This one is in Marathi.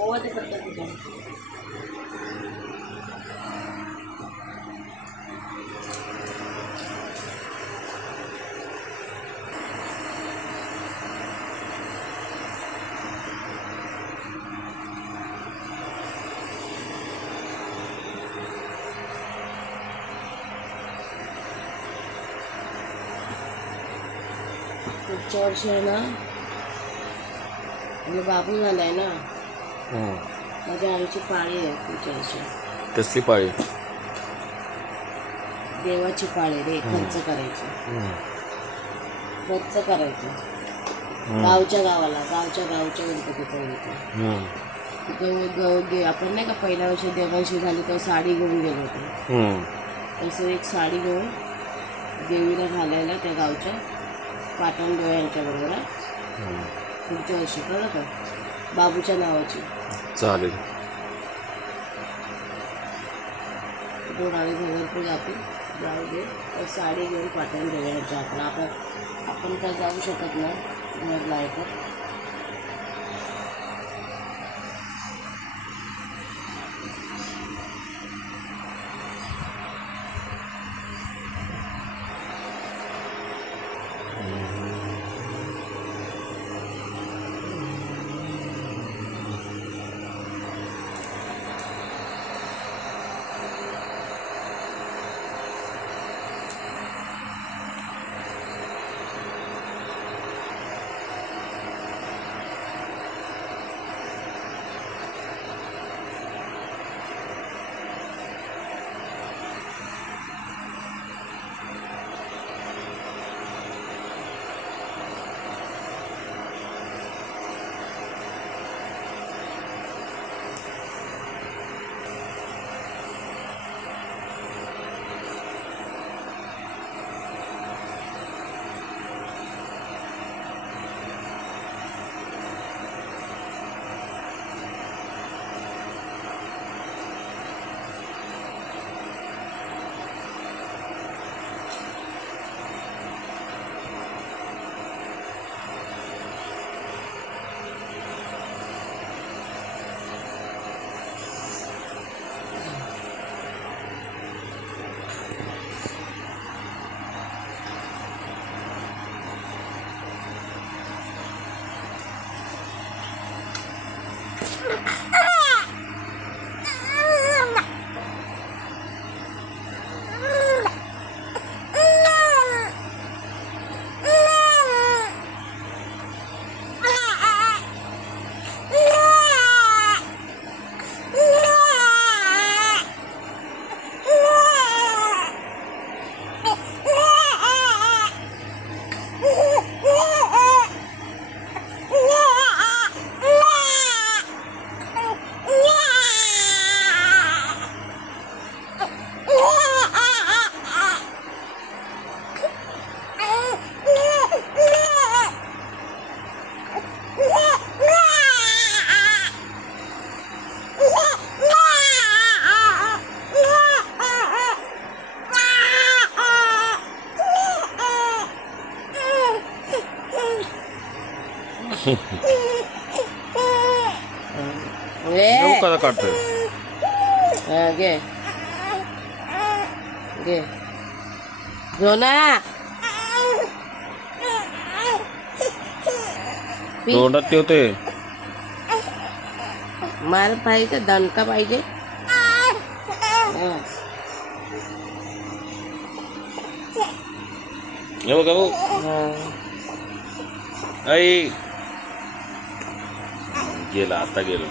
ओवा ते पडतात तिथे. पुढच्या वर्षी आहे ना, म्हणजे बाबू झालाय ना, माझ्या आईची पाळी आहे पुढच्या वर्षी. कसली पाळी? देवाची पाळी रे. खर्च करायचं, खर्च करायचं. गावच्या गावच्या गणपतीचं तिथं आपण नाही का पहिल्या वर्षी देवांशी झाली तेव्हा साडी घेऊन गेलो होतो. तसं एक साडी घेऊन देवीला घालायला त्या गावच्या पाटण डोळ्यांच्या बरोबर पुढच्या वर्षी. कळलं का? बाबूच्या नावाची. चालेल. डोळाळी भगरपूर जाते, जाऊ दे. तर साडी घेऊन पाटण डोळ्यांच्या आपण काय जाऊ शकत नाही घर लायक. कसा काढतोय? घे घे जोना. तोंडात ठेवते. माल पाहिजे, दणका पाहिजे. हे बघा भाऊ. आई गेला, आता गेलो.